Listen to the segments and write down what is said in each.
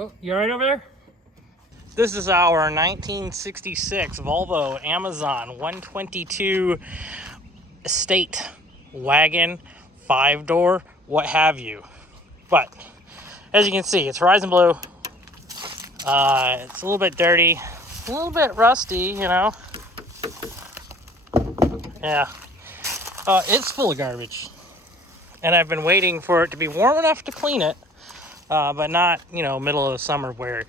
Oh, you all right over there? This is our 1966 Volvo Amazon 122 estate wagon, 5-door, what have you. But as you can see, it's Horizon Blue. It's a little bit dirty, a little bit rusty, you know. Yeah, it's full of garbage. And I've been waiting for it to be warm enough to clean it, but not, you know, middle of the summer where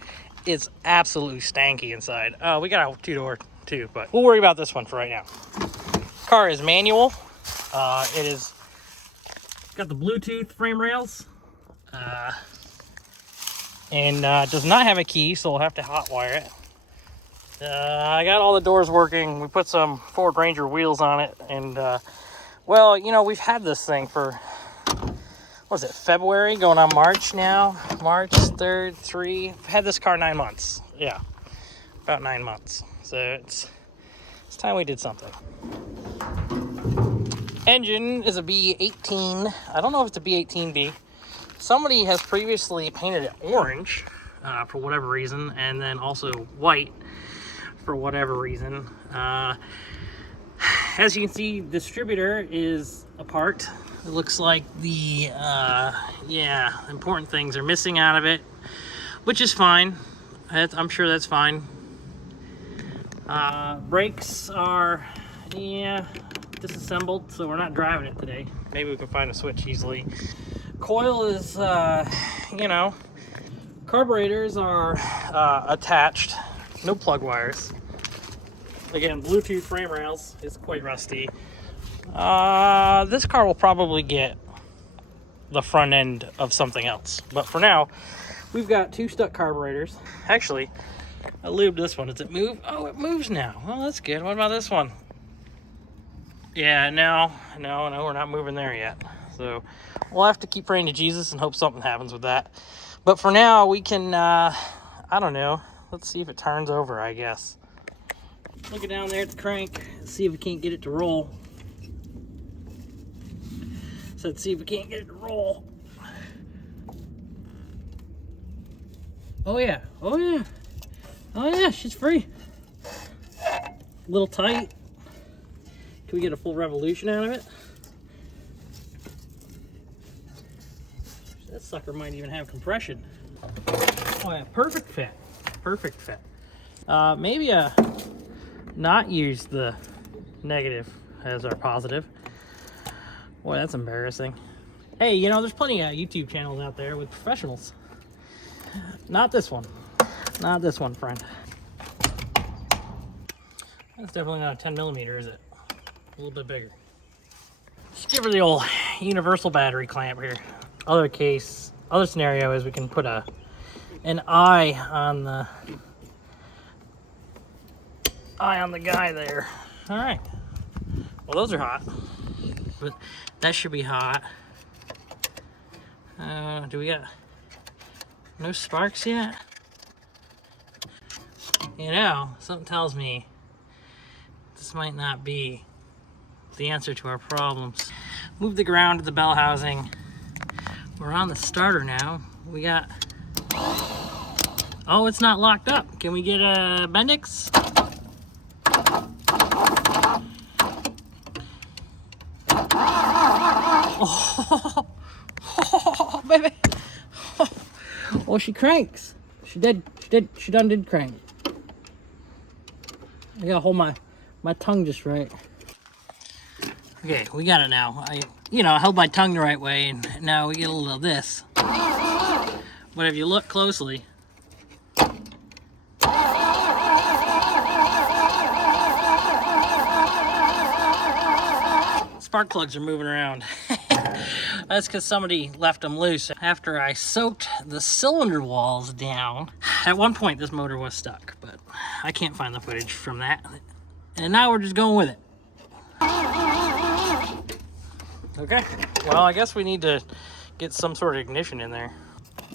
it's absolutely stanky inside. We got a 2-door too, but we'll worry about this one for right now. Car is manual. It is got the Bluetooth frame rails, and does not have a key, so we'll have to hotwire it. I got all the doors working. We put some Ford Ranger wheels on it, and well, you know, we've had this thing for, what is it, February, going on March now? March 3rd, I've had this car 9 months. Yeah, about 9 months. So it's time we did something. Engine is a B18. I don't know if it's a B18B. Somebody has previously painted it orange for whatever reason, and then also white for whatever reason. As you can see, distributor is apart. It looks like the important things are missing out of it, which is fine. I'm sure that's fine. Brakes are disassembled, so we're not driving it today. Maybe we can find a switch easily. Coil is, you know, carburetors are attached, no plug wires. Again, Bluetooth frame rails is quite rusty. This car will probably get the front end of something else, but for now, we've got 2 stuck carburetors. Actually, I lubed this one. Does it move? Oh, it moves now. Well, that's good. What about this one? Yeah, no, we're not moving there yet. So we'll have to keep praying to Jesus and hope something happens with that. But for now, we can, I don't know. Let's see if it turns over, I guess. Looking down there at the crank, see if we can't get it to roll. So let's see if we can't get it to roll. Oh yeah, oh yeah. Oh yeah, she's free. A little tight. Can we get a full revolution out of it? That sucker might even have compression. Oh yeah, perfect fit. Perfect fit. Maybe not use the negative as our positive. Boy, that's embarrassing. Hey, you know, there's plenty of YouTube channels out there with professionals. Not this one. Not this one, friend. That's definitely not a 10mm, is it? A little bit bigger. Just give her the old universal battery clamp here. Other scenario is we can put an eye on the guy there. All right. Well, those are hot, but that should be hot. Do we got no sparks yet? You know, something tells me this might not be the answer to our problems. Move the ground to the bell housing. We're on the starter now. We got, oh, it's not locked up. Can we get a Bendix? Oh, baby. Oh, she cranks. She done did crank. I gotta hold my tongue just right. Okay, we got it now. I held my tongue the right way, and now we get a little of this. But if you look closely, spark plugs are moving around. That's because somebody left them loose after I soaked the cylinder walls down. At one point, this motor was stuck, but I can't find the footage from that. And now we're just going with it. Okay, well, I guess we need to get some sort of ignition in there.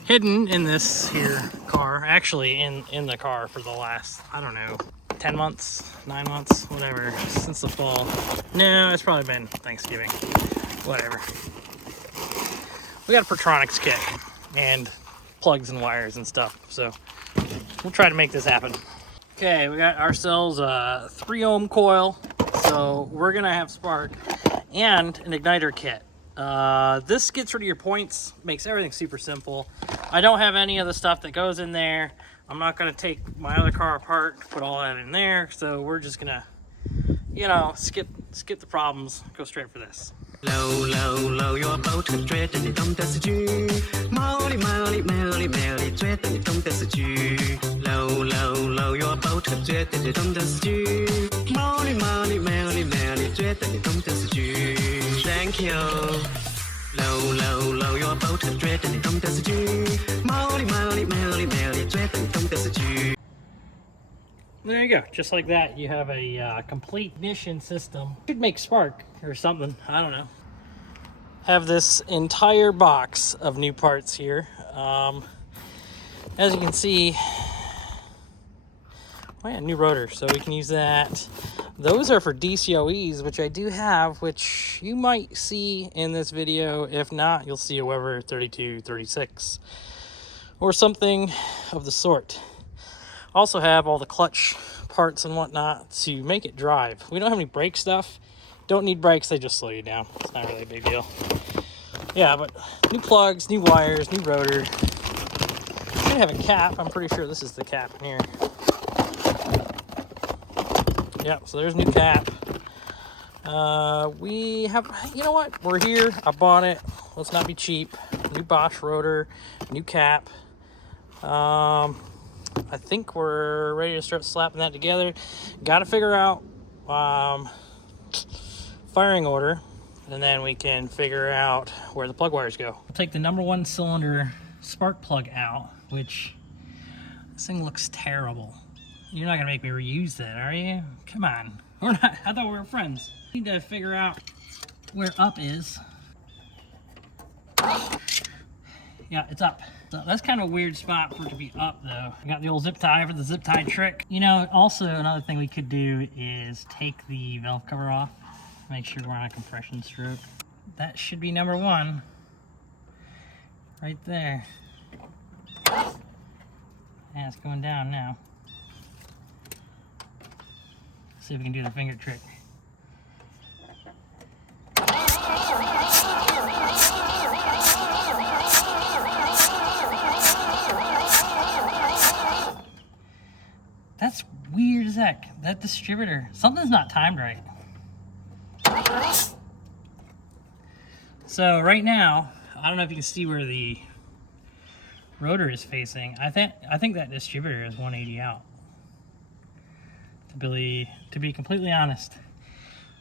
Hidden in this here car, actually in the car for the last, I don't know, 10 months, 9 months, whatever, since the fall. No, it's probably been Thanksgiving, whatever. We got a Pertronics kit and plugs and wires and stuff. So we'll try to make this happen. Okay, we got ourselves a 3 ohm coil. So we're gonna have spark and an igniter kit. This gets rid of your points, makes everything super simple. I don't have any of the stuff that goes in there. I'm not gonna take my other car apart, put all that in there. So we're just gonna, you know, skip the problems, go straight for this. Low, low, low your boat can tread and it don't test you. Molly, Molly, Molly, Molly, tread and it don't test you. Low, low, low your boat can tread and it don't test you. Molly, Molly, Molly, Molly, tread and it don't test you. Thank you. Low, low, low your boat can tread and it don't test you. Molly, Molly, Molly, Molly, tread and it don't test you. There you go, just like that, you have a complete ignition system. Should make spark or something, I don't know. Have this entire box of new parts here. As you can see, oh yeah, new rotor, so we can use that. Those are for DCOEs, which I do have, which you might see in this video. If not, you'll see a Weber 3236 or something of the sort. Also have all the clutch parts and whatnot to make it drive. We don't have any brake stuff. Don't need brakes, they just slow you down. It's not really a big deal. Yeah, but new plugs, new wires, new rotor. Should have a cap. I'm pretty sure this is the cap in here. Yep, so there's new cap. We have, you know what? We're here. I bought it. Let's not be cheap. New Bosch rotor, new cap. I think we're ready to start slapping that together. Got to figure out firing order, and then we can figure out where the plug wires go. I'll take the number 1 cylinder spark plug out, which this thing looks terrible. You're not gonna make me reuse that, are you? Come on, we're not. I thought we were friends. Need to figure out where up is. Yeah, it's up. So that's kind of a weird spot for it to be up though. I got the old zip tie for the zip tie trick. You know, also another thing we could do is take the valve cover off. Make sure we're on a compression stroke. That should be number 1. Right there. Yeah, it's going down now. See if we can do the finger trick. That's weird as heck. That distributor, something's not timed right. So right now, I don't know if you can see where the rotor is facing. I think that distributor is 180 out. To be completely honest.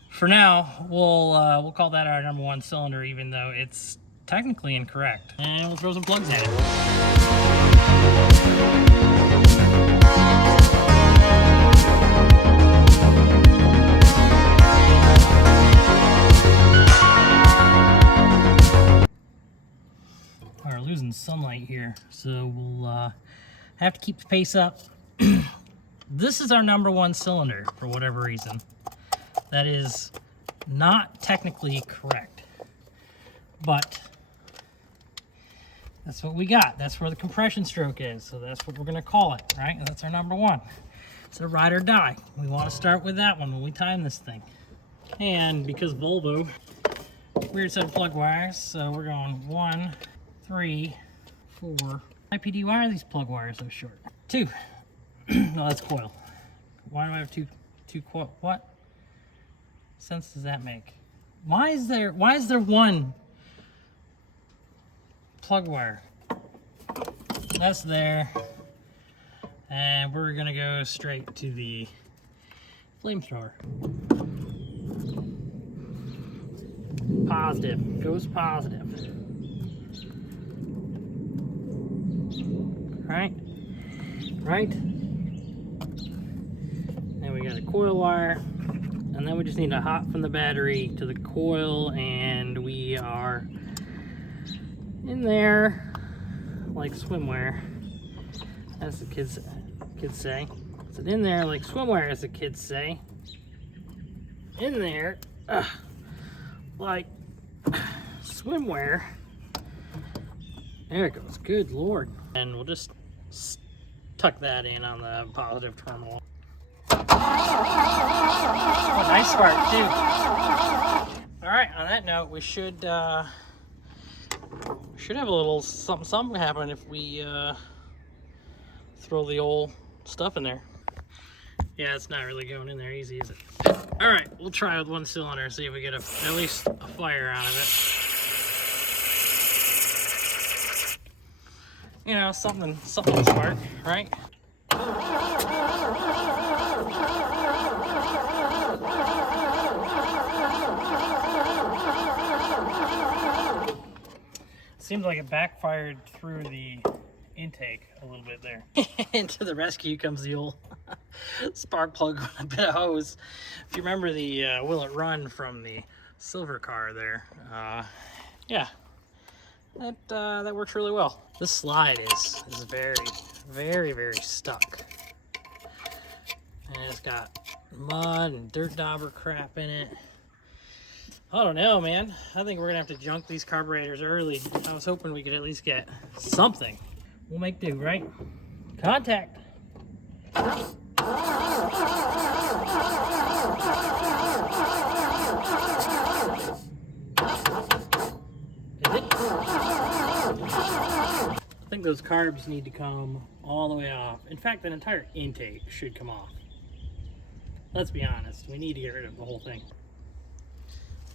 For now, we'll call that our number 1 cylinder, even though it's technically incorrect. And we'll throw some plugs in it. We're losing sunlight here, so we'll have to keep the pace up. This is our number 1 cylinder for whatever reason. That is not technically correct, but that's what we got. That's where the compression stroke is, so that's what we're gonna call it, right? And that's our number 1. It's a ride or die. We want to start with that one when we time this thing. And because Volvo, weird set of plug wires, so we're going 1, 3, 4. IPD, why are these plug wires so short? 2. No, that's coil. Why do I have two coil? What sense does that make? Why is there 1 plug wire? That's there. And we're gonna go straight to the flamethrower. Positive, goes positive. Right? Then we got a coil wire, and then we just need a hot from the battery to the coil, and we are in there like swimwear, as the kids say. Is it in there like swimwear, as the kids say? In there, like swimwear. There it goes. Good Lord. And we'll just tuck that in on the positive terminal. Oh, nice spark too. All right, on that note, we should have a little something happen if we throw the old stuff in there. Yeah, it's not really going in there easy, is it? All right, we'll try with one cylinder and see if we get at least a fire out of it. You know, something to spark, right? Seems like it backfired through the intake a little bit there. And to the rescue comes the old spark plug with a bit of hose. If you remember the Will It Run from the silver car there, yeah, that works really well. This slide is very stuck, and it's got mud and dirt dauber crap in it. I don't know, man. I think we're gonna have to junk these carburetors early. I was hoping we could at least get something. We'll make do, right? Contact. I think those carbs need to come all the way off. In fact, an entire intake should come off. Let's be honest. We need to get rid of the whole thing.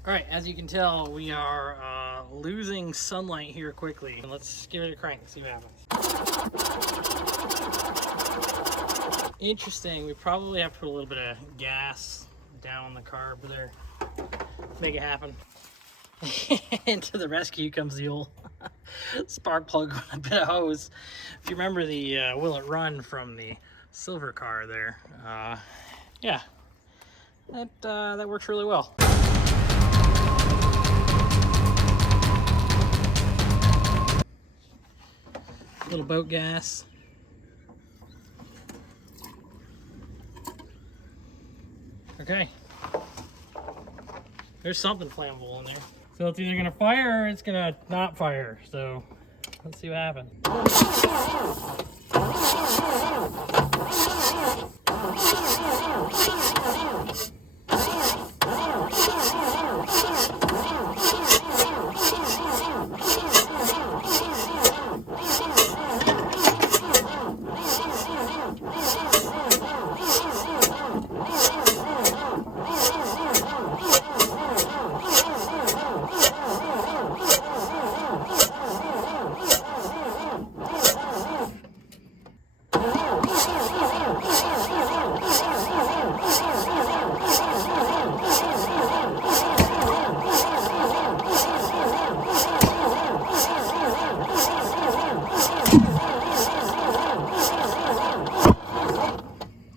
All right, as you can tell, we are losing sunlight here quickly. Let's give it a crank and see what happens. Interesting, we probably have to put a little bit of gas down the carb there. Make it happen. And to the rescue comes the old spark plug with a bit of hose. If you remember the Will It Run from the silver car there, yeah, that works really well. Little boat gas. Okay. There's something flammable in there. So it's either gonna fire or it's gonna not fire. So let's see what happens.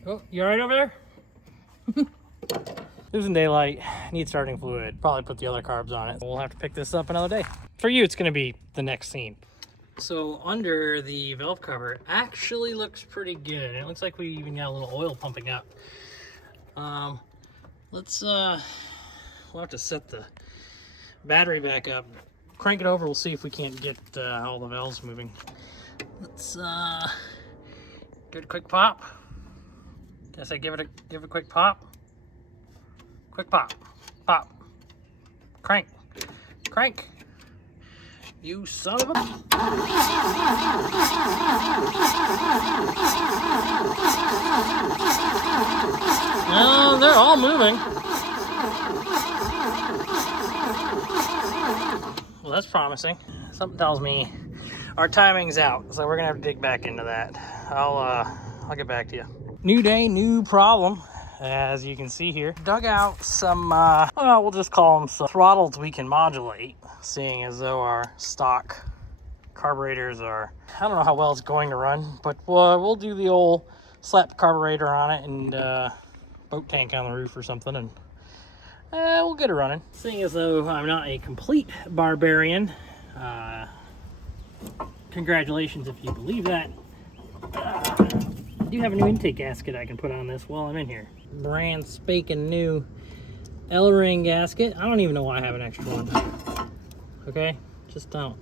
Oh, you all right over there? Losing daylight, need starting fluid. Probably put the other carbs on it. We'll have to pick this up another day. For you, it's gonna be the next scene. So under the valve cover actually looks pretty good. It looks like we even got a little oil pumping up. We'll have to set the battery back up. Crank it over, we'll see if we can't get all the valves moving. Let's give it a quick pop. Guess I give it a quick pop. Quick pop. Pop. Crank. Crank. You son of a... No, they're all moving. Well, that's promising. Something tells me our timing's out, so we're gonna have to dig back into that. I'll get back to you. New day, new problem. As you can see here, dug out some, well, we'll just call them some throttles we can modulate, seeing as though our stock carburetors are, I don't know how well it's going to run, but we'll do the old slap carburetor on it and boat tank on the roof or something, and we'll get it running. Seeing as though I'm not a complete barbarian, congratulations if you believe that. I do have a new intake gasket I can put on this while I'm in here. Brand spanking new L-ring gasket. I don't even know why I have an extra one. Okay, just don't.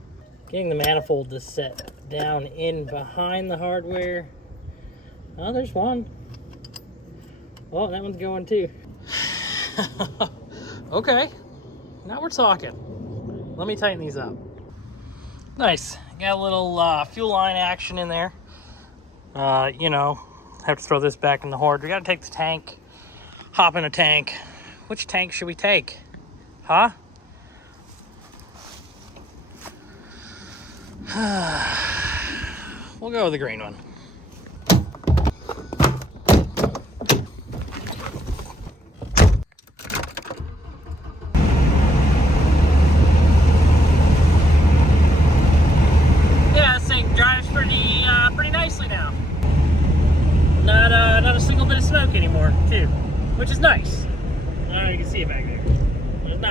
Getting the manifold to set down in behind the hardware. Oh, there's one. Oh, that one's going too. Okay, now we're talking. Let me tighten these up. Nice. Got a little fuel line action in there. You know, have to throw this back in the hoard. We gotta take the tank, hop in a tank. Which tank should we take? Huh? We'll go with the green one. Yeah, this thing drives pretty nicely now. Not a single bit of smoke anymore, too, which is nice. I don't know if you can see it back there. It's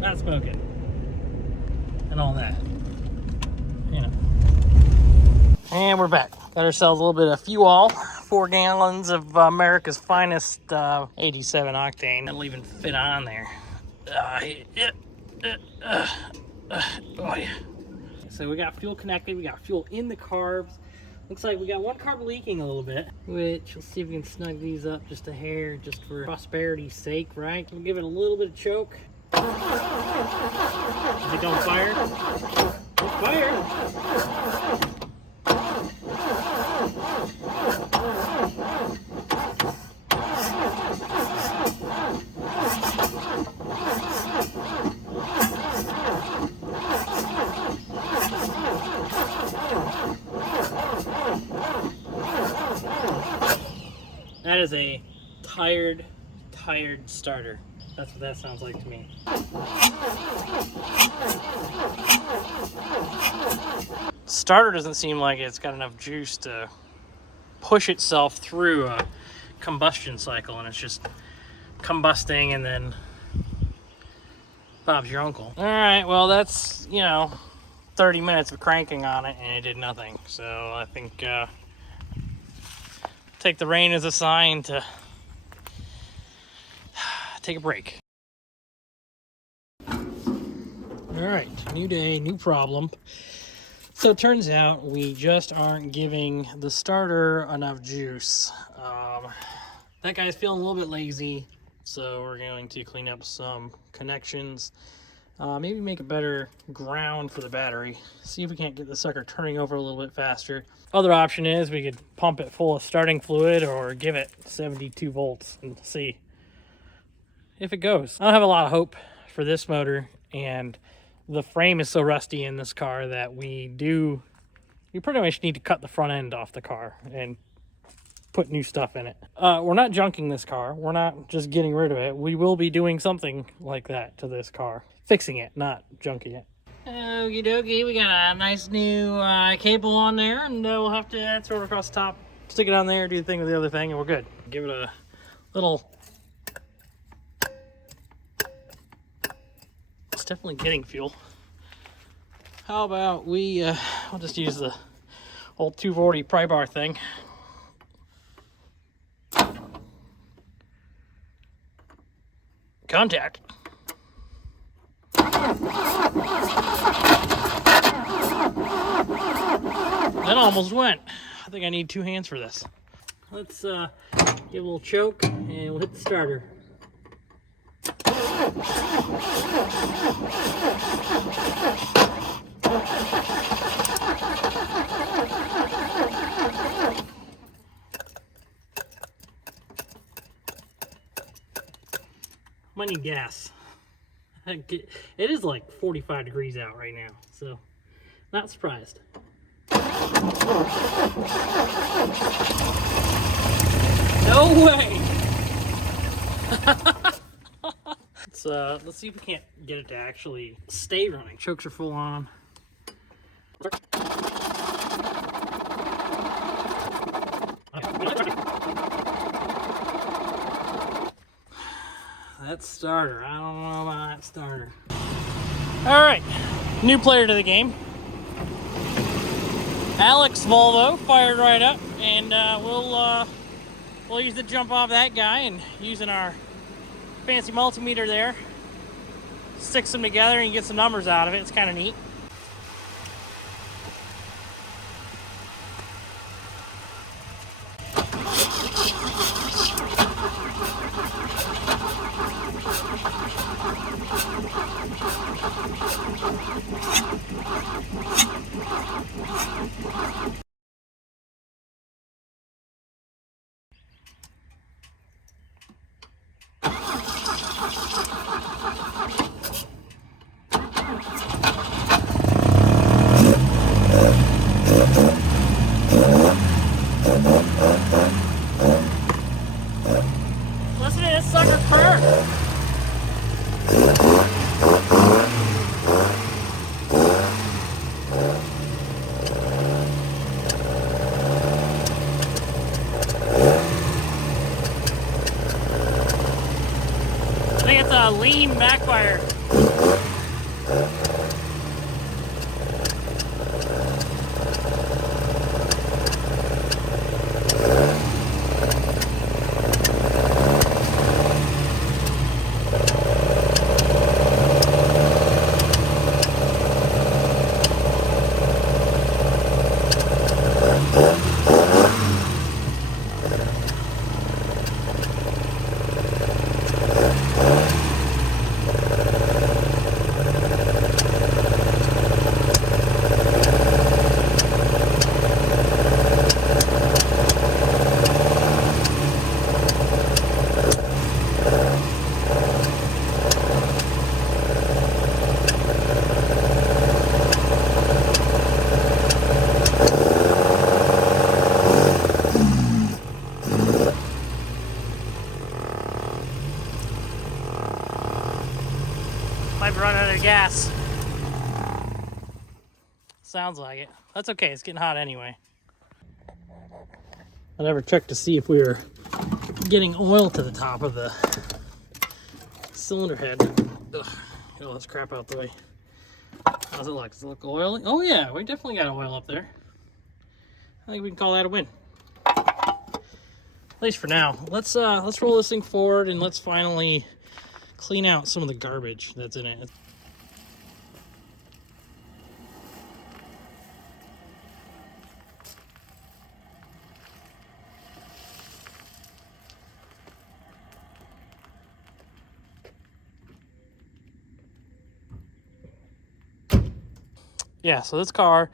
not smoking and all that. You know. And we're back. Got ourselves a little bit of fuel. 4 gallons of America's finest 87 octane. It'll even fit on there. Oh yeah. So we got fuel connected. We got fuel in the carbs. Looks like we got one carb leaking a little bit, which we'll see if we can snug these up just a hair, just for prosperity's sake, right? We'll give it a little bit of choke. Is it don't fire? Don't fire! That is a tired starter. That's what that sounds like to me. Starter doesn't seem like it's got enough juice to push itself through a combustion cycle, and it's just combusting and then Bob's your uncle. All right, well, that's, you know, 30 minutes of cranking on it and it did nothing. So I think take the rain as a sign to take a break. All right, new day, new problem. So it turns out we just aren't giving the starter enough juice. That guy's feeling a little bit lazy, so we're going to clean up some connections. Maybe make a better ground for the battery. See if we can't get the sucker turning over a little bit faster. Other option is we could pump it full of starting fluid or give it 72 volts and see if it goes. I don't have a lot of hope for this motor, and the frame is so rusty in this car that we pretty much need to cut the front end off the car and put new stuff in it. We're not junking this car. We're not just getting rid of it. We will be doing something like that to this car. Fixing it, not junking it. Okie dokie, we got a nice new cable on there, and we'll have to throw it across the top, stick it on there, do the thing with the other thing, and we're good. Give it a little... It's definitely getting fuel. How about we'll just use the old 240 pry bar thing. Contact. That almost went. I think I need 2 hands for this. Let's give a little choke and we'll hit the starter. Might need gas. It is like 45 degrees out right now, so not surprised. No way! Let's see if we can't get it to actually stay running. Chokes are full on. That starter, I don't know about that starter. All right, new player to the game. Alex Volvo fired right up, and we'll use the jump off that guy, and using our fancy multimeter there, sticks them together and get some numbers out of it. It's kind of neat. Listen to this sucker purr. I think it's a lean backfire. Might be running out of gas. Sounds like it. That's okay, it's getting hot anyway. I never checked to see if we were getting oil to the top of the cylinder head. Ugh, get all this crap out the way. How's it look? Does it look oily? Oh yeah, we definitely got oil up there. I think we can call that a win. At least for now. Let's roll this thing forward and let's finally clean out some of the garbage that's in it. Yeah, so this car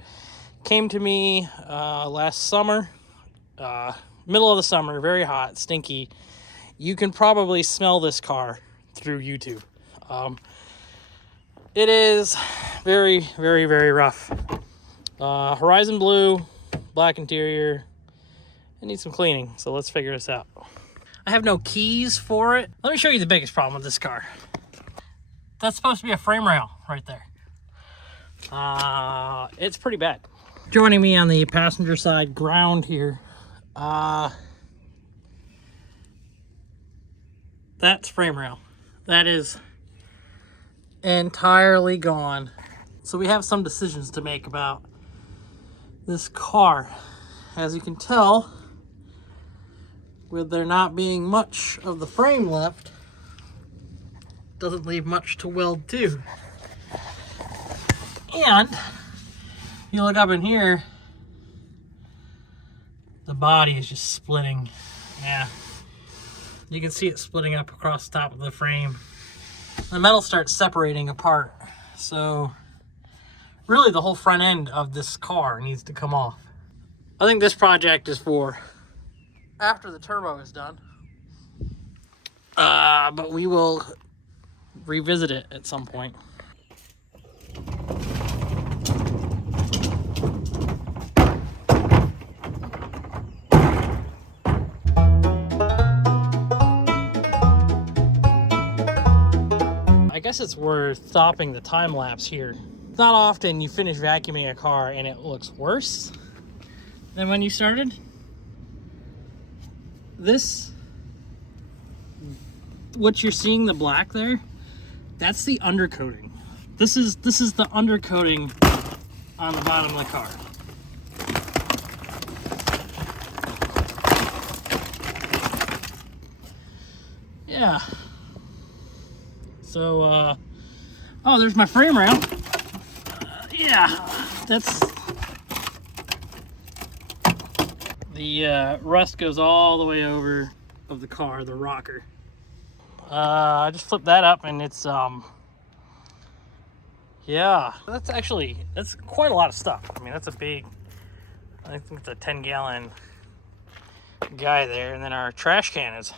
came to me last summer, middle of the summer, very hot, stinky. You can probably smell this car through YouTube. It is very, very, very rough. Horizon blue, black interior. It needs some cleaning, so let's figure this out. I have no keys for it. Let me show you the biggest problem with this car. That's supposed to be a frame rail right there. It's pretty bad. Joining me on the passenger side ground here, that's frame rail. That is entirely gone. So we have some decisions to make about this car. As you can tell, with there not being much of the frame left, doesn't leave much to weld to. And you look up in here, the body is just splitting. Yeah, you can see it splitting up across the top of the frame. The metal starts separating apart. So really the whole front end of this car needs to come off. I think this project is for after the turbo is done. But we will revisit it at some point. I guess it's worth stopping the time lapse here. It's not often you finish vacuuming a car and it looks worse than when you started. This, what you're seeing, the black there, that's the undercoating. This is the undercoating on the bottom of the car. Yeah. So, oh, there's my frame rail. Yeah, that's the rust goes all the way over of the car, the rocker. I just flipped that up and it's Yeah, that's quite a lot of stuff. I mean, that's a big, I think it's a 10-gallon guy there. And then our trash can is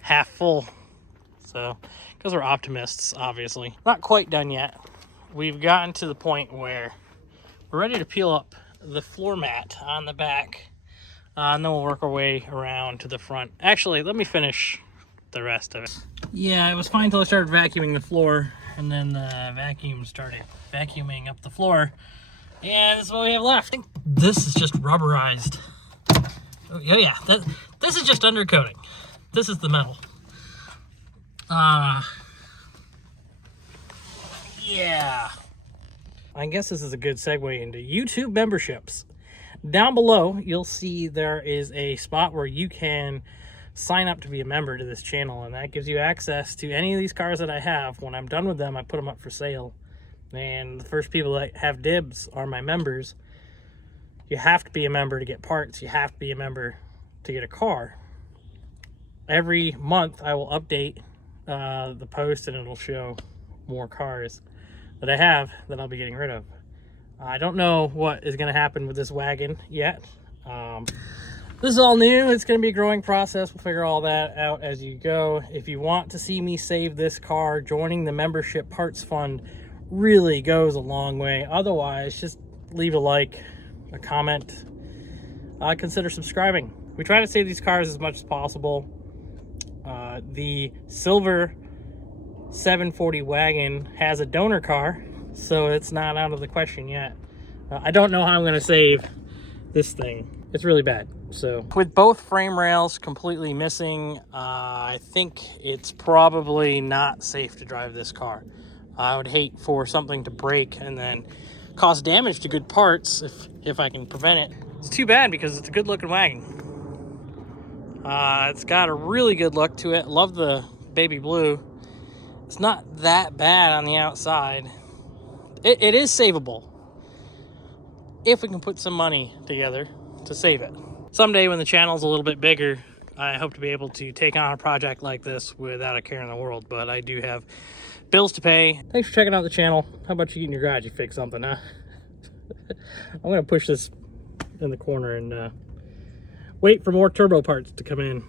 half full. So, because we're optimists, obviously. Not quite done yet. We've gotten to the point where we're ready to peel up the floor mat on the back. And then we'll work our way around to the front. Actually, let me finish the rest of it. Yeah, it was fine until I started vacuuming the floor. And then the vacuum started vacuuming up the floor. And this is what we have left. I think this is just rubberized. Oh, yeah, this is just undercoating. This is the metal. Yeah. I guess this is a good segue into YouTube memberships. Down below, you'll see there is a spot where you can sign up to be a member to this channel, and that gives you access to any of these cars that I have. When I'm done with them, I put them up for sale, and the first people that have dibs are my members. You have to be a member to get parts. You have to be a member to get a car. Every month I will update the post, and it'll show more cars that I have that I'll be getting rid of. I don't know what is going to happen with this wagon yet. This is all new. It's going to be a growing process. We'll figure all that out as you go. If you want to see me save this car, joining the membership parts fund really goes a long way. Otherwise, just leave a like, a comment, consider subscribing. We try to save these cars as much as possible. The silver 740 wagon has a donor car, so it's not out of the question yet. I don't know how I'm going to save this thing. It's really bad. So with both frame rails completely missing, I think it's probably not safe to drive this car. I would hate for something to break and then cause damage to good parts if I can prevent it. It's too bad because it's a good looking wagon. It's got a really good look to it. Love the baby blue. It's not that bad on the outside. It is savable if we can put some money together to save it. Someday when the channel's a little bit bigger, I hope to be able to take on a project like this without a care in the world, but I do have bills to pay. Thanks for checking out the channel. How about you get in your garage, you fix something, huh? I'm gonna push this in the corner and wait for more turbo parts to come in.